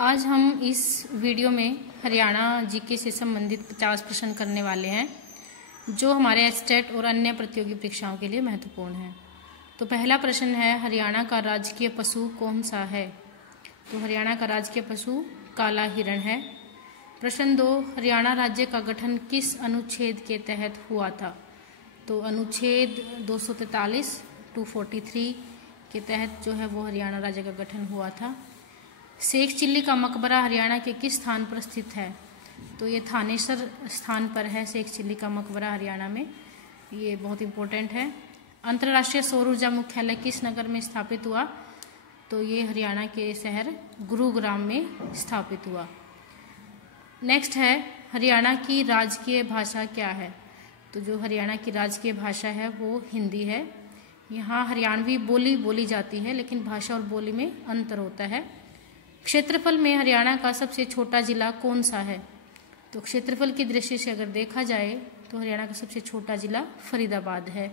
आज हम इस वीडियो में हरियाणा जीके से संबंधित 50 प्रश्न करने वाले हैं जो हमारे एस्टेट और अन्य प्रतियोगी परीक्षाओं के लिए महत्वपूर्ण है। तो पहला प्रश्न है, हरियाणा का राजकीय पशु कौन सा है? तो हरियाणा का राजकीय पशु काला हिरण है। प्रश्न 2, हरियाणा राज्य का गठन किस अनुच्छेद के तहत हुआ था? तो अनुच्छेद 243 243 के तहत जो है वो हरियाणा राज्य का गठन हुआ था। शेख चिल्ली का मकबरा हरियाणा के किस स्थान पर स्थित है? तो ये थानेसर स्थान पर है शेख चिल्ली का मकबरा हरियाणा में, ये बहुत इंपॉर्टेंट है। अंतर्राष्ट्रीय सौर ऊर्जा मुख्यालय किस नगर में स्थापित हुआ? तो ये हरियाणा के शहर गुरुग्राम में स्थापित हुआ। नेक्स्ट है, हरियाणा की राजकीय भाषा क्या है? तो जो हरियाणा की राजकीय भाषा है वो हिंदी है। यहाँ हरियाणवी बोली बोली जाती है लेकिन भाषा और बोली में अंतर होता है। क्षेत्रफल में हरियाणा का सबसे छोटा जिला कौन सा है? तो क्षेत्रफल की दृष्टि से अगर देखा जाए तो हरियाणा का सबसे छोटा जिला फरीदाबाद है।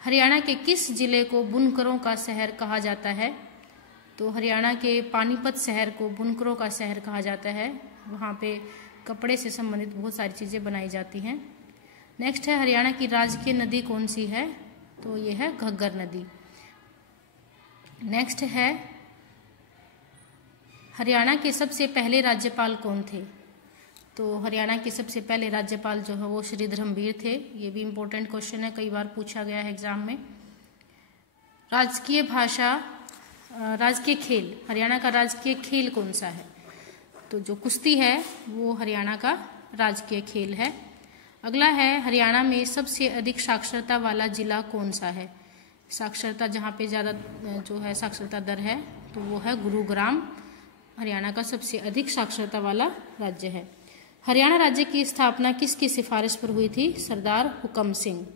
हरियाणा के किस जिले को बुनकरों का शहर कहा जाता है? तो हरियाणा के पानीपत शहर को बुनकरों का शहर कहा जाता है। वहाँ पे कपड़े से संबंधित बहुत सारी चीज़ें बनाई जाती हैं। नेक्स्ट है, हरियाणा की राजकीय नदी कौन सी है? तो ये है घग्गर नदी। नेक्स्ट है, हरियाणा के सबसे पहले राज्यपाल कौन थे? तो हरियाणा के सबसे पहले राज्यपाल जो है वो श्री धर्मवीर थे। ये भी इम्पोर्टेंट क्वेश्चन है, कई बार पूछा गया है एग्जाम में। राजकीय भाषा, राजकीय खेल, हरियाणा का राजकीय खेल कौन सा है? तो जो कुश्ती है वो हरियाणा का राजकीय खेल है। अगला है, हरियाणा में सबसे अधिक साक्षरता वाला जिला कौन सा है? साक्षरता जहाँ पे ज़्यादा जो है साक्षरता दर है तो वो है गुरुग्राम, हरियाणा का सबसे अधिक साक्षरता वाला राज्य है। हरियाणा राज्य की स्थापना किसकी सिफारिश पर हुई थी? सरदार हुकम सिंह,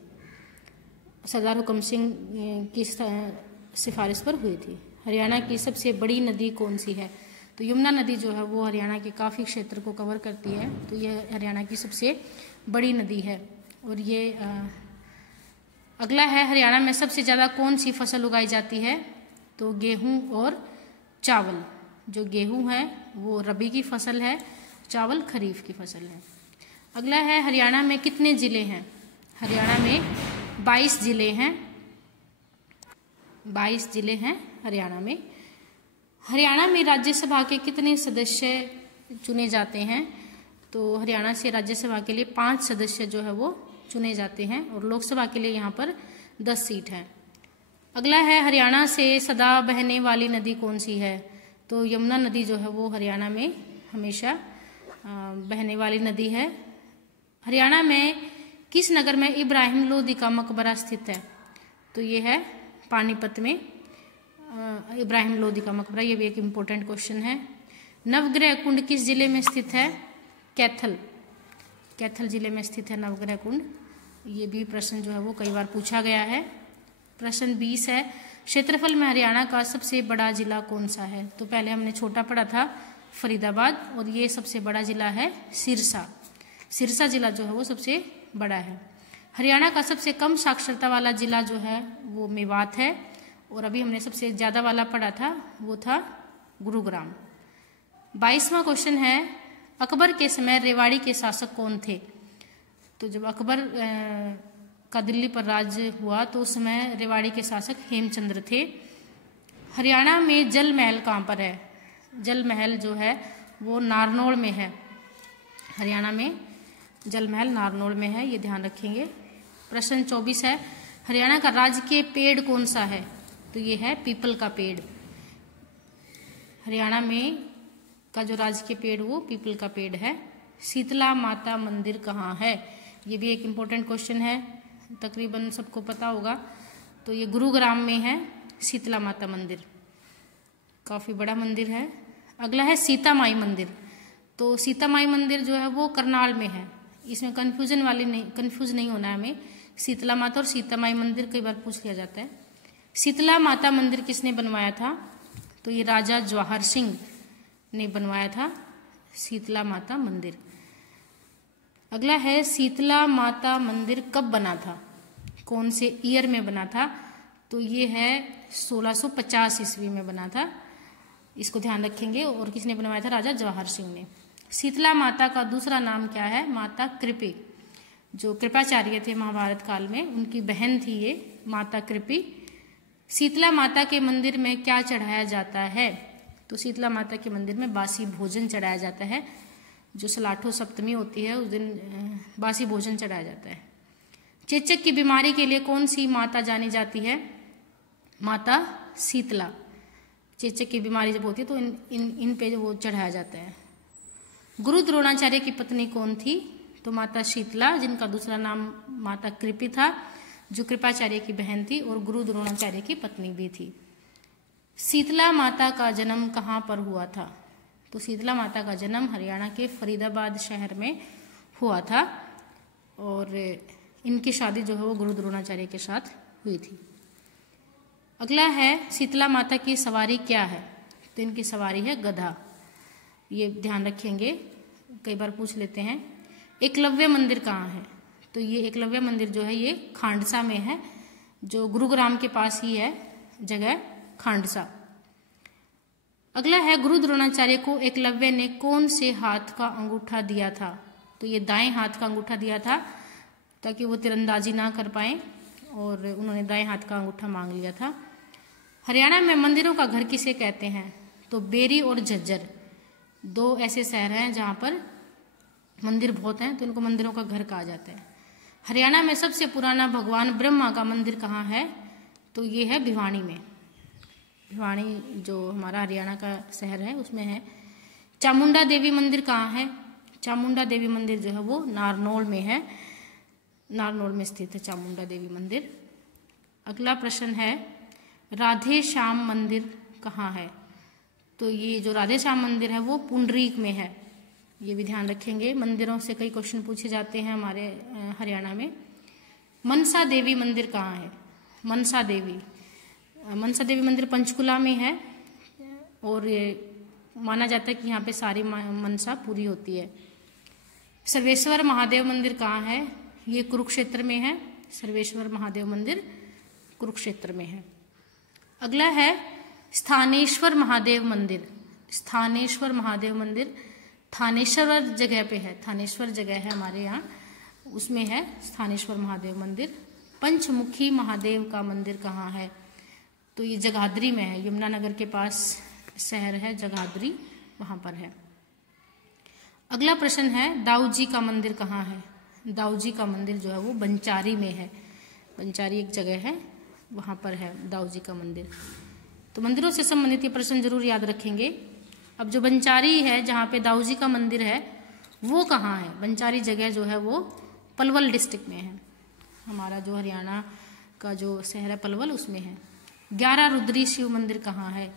सरदार हुकम सिंह की सिफारिश पर हुई थी। हरियाणा की सबसे बड़ी नदी कौन सी है? तो यमुना नदी जो है वो हरियाणा के काफ़ी क्षेत्र को कवर करती है, तो ये हरियाणा की सबसे बड़ी नदी है। और ये अगला है, हरियाणा में सबसे ज़्यादा कौन सी फसल उगाई जाती है? तो गेहूँ और चावल। जो गेहूँ है वो रबी की फसल है, चावल खरीफ की फसल है। अगला है, हरियाणा में कितने जिले हैं? हरियाणा में 22 जिले हैं, 22 जिले हैं हरियाणा में। हरियाणा में राज्यसभा के कितने सदस्य चुने जाते हैं? तो हरियाणा से राज्यसभा के लिए 5 सदस्य जो है वो चुने जाते हैं और लोकसभा के लिए यहाँ पर 10 सीट हैं। अगला है, हरियाणा से सदा बहने वाली नदी कौन सी है? तो यमुना नदी जो है वो हरियाणा में हमेशा बहने वाली नदी है। हरियाणा में किस नगर में इब्राहिम लोदी का मकबरा स्थित है? तो ये है पानीपत में इब्राहिम लोदी का मकबरा, ये भी एक इम्पोर्टेंट क्वेश्चन है। नवग्रह कुंड किस जिले में स्थित है? कैथल, कैथल जिले में स्थित है नवग्रह कुंड। ये भी प्रश्न जो है वो कई बार पूछा गया है। प्रश्न 20 है, क्षेत्रफल में हरियाणा का सबसे बड़ा जिला कौन सा है? तो पहले हमने छोटा पढ़ा था फरीदाबाद और ये सबसे बड़ा जिला है सिरसा, सिरसा जिला जो है वो सबसे बड़ा है। हरियाणा का सबसे कम साक्षरता वाला जिला जो है वो मेवात है और अभी हमने सबसे ज़्यादा वाला पढ़ा था वो था गुरुग्राम। 22वां क्वेश्चन है, अकबर के समय रेवाड़ी के शासक कौन थे? तो जब अकबर का दिल्ली पर राज हुआ तो उस समय रेवाड़ी के शासक हेमचंद्र थे। हरियाणा में जल महल कहाँ पर है? जल महल जो है वो नारनौल में है। हरियाणा में जल महल नारनौल में है, ये ध्यान रखेंगे। प्रश्न 24 है, हरियाणा का राजकीय पेड़ कौन सा है? तो ये है पीपल का पेड़। हरियाणा में का जो राजकीय पेड़ वो पीपल का पेड़ है। शीतला माता मंदिर कहाँ है? ये भी एक इम्पोर्टेंट क्वेश्चन है, तकरीबन सबको पता होगा। तो ये गुरुग्राम में है शीतला माता मंदिर, काफ़ी बड़ा मंदिर है। अगला है सीता माई मंदिर। तो सीता माई मंदिर जो है वो करनाल में है, इसमें कंफ्यूज नहीं होना है हमें। शीतला माता और सीता माई मंदिर कई बार पूछ लिया जाता है। शीतला माता मंदिर किसने बनवाया था? तो ये राजा जवाहर सिंह ने बनवाया था शीतला माता मंदिर। अगला है, शीतला माता मंदिर कब बना था? कौन से ईयर में बना था? तो ये है 1650 ईस्वी में बना था। इसको ध्यान रखेंगे। और किसने बनवाया था? राजा जवाहर सिंह ने। शीतला माता का दूसरा नाम क्या है? माता कृपी। जो कृपाचार्य थे महाभारत काल में, उनकी बहन थी ये माता कृपी। शीतला माता के मंदिर में क्या चढ़ाया जाता है? तो शीतला माता के मंदिर में बासी भोजन चढ़ाया जाता है। जो सलाठो सप्तमी होती है उस दिन बासी भोजन चढ़ाया जाता है। चेचक की बीमारी के लिए कौन सी माता जानी जाती है? माता शीतला। चेचक की बीमारी जब होती है तो इन पे वो चढ़ाया जाता है। गुरु द्रोणाचार्य की पत्नी कौन थी? तो माता शीतला, जिनका दूसरा नाम माता कृपी था, जो कृपाचार्य की बहन थी और गुरु द्रोणाचार्य की पत्नी भी थी। शीतला माता का जन्म कहाँ पर हुआ था? तो शीतला माता का जन्म हरियाणा के फरीदाबाद शहर में हुआ था और इनकी शादी जो है वो गुरु द्रोणाचार्य के साथ हुई थी। अगला है शीतला माता की सवारी क्या है? तो इनकी सवारी है गधा। ये ध्यान रखेंगे, कई बार पूछ लेते हैं। एकलव्य मंदिर कहाँ है? तो ये एकलव्य मंदिर जो है ये खांडसा में है, जो गुरुग्राम के पास ही है जगह खांडसा। अगला है गुरु द्रोणाचार्य को एकलव्य ने कौन से हाथ का अंगूठा दिया था? तो ये दाएं हाथ का अंगूठा दिया था ताकि वो तीरंदाजी ना कर पाए और उन्होंने दाएं हाथ का अंगूठा मांग लिया था। हरियाणा में मंदिरों का घर किसे कहते हैं? तो बेरी और झज्जर दो ऐसे शहर हैं जहां पर मंदिर बहुत हैं, तो इनको मंदिरों का घर कहा जाता है। हरियाणा में सबसे पुराना भगवान ब्रह्मा का मंदिर कहाँ है? तो ये है भिवानी में। भिवानी जो हमारा हरियाणा का शहर है उसमें है। चामुंडा देवी मंदिर कहाँ है? चामुंडा देवी मंदिर जो है वो नारनौल में है, नारनौल में स्थित है चामुंडा देवी मंदिर। अगला प्रश्न है राधे श्याम मंदिर कहाँ है? तो ये जो राधे श्याम मंदिर है वो पुंडरीक में है। ये भी ध्यान रखेंगे, मंदिरों से कई क्वेश्चन पूछे जाते हैं हमारे हरियाणा में। मनसा देवी मंदिर कहाँ है? मनसा देवी मंदिर पंचकुला में है और ये माना जाता है कि यहाँ पे सारी मनसा पूरी होती है। सर्वेश्वर महादेव मंदिर कहाँ है? ये कुरुक्षेत्र में है। सर्वेश्वर महादेव मंदिर कुरुक्षेत्र में है। अगला है स्थानेश्वर महादेव मंदिर। स्थानेश्वर महादेव मंदिर थानेश्वर जगह पे है, थानेश्वर जगह है हमारे यहाँ, उसमें है स्थानेश्वर महादेव मंदिर। पंचमुखी महादेव का मंदिर कहाँ है? तो ये जगाधरी में है, यमुनानगर के पास शहर है जगाधरी, वहां पर है। अगला प्रश्न है दाऊ जी का मंदिर कहाँ है? दाऊ जी का मंदिर जो है वो बंचारी में है। बंचारी एक जगह है, वहां पर है दाऊ जी का मंदिर। तो मंदिरों से संबंधित ये प्रश्न जरूर याद रखेंगे। अब जो बंचारी है जहाँ पे दाऊ जी का मंदिर है वो कहाँ है? बंचारी जगह जो है वो पलवल डिस्ट्रिक्ट में है, हमारा जो हरियाणा का जो शहर है पलवल उसमें है। 11 रुद्री शिव मंदिर कहाँ है?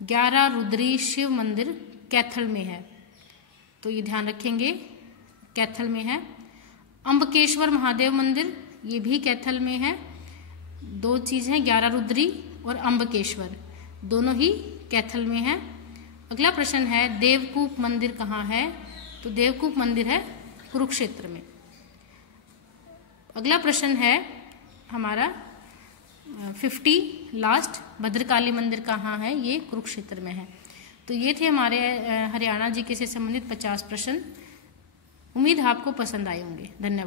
11 रुद्री शिव मंदिर कैथल में है, तो ये ध्यान रखेंगे कैथल में है। अम्बकेश्वर महादेव मंदिर ये भी कैथल में है। दो चीज है, 11 रुद्री और अम्बकेश्वर, दोनों ही कैथल में है। अगला प्रश्न है देवकूप मंदिर कहाँ है? तो देवकूप मंदिर है कुरुक्षेत्र में। अगला प्रश्न है हमारा 50 लास्ट, भद्रकाली मंदिर कहाँ है? ये कुरुक्षेत्र में है। तो ये थे हमारे हरियाणा जीके से संबंधित 50 प्रश्न। उम्मीद है आपको पसंद आए होंगे। धन्यवाद।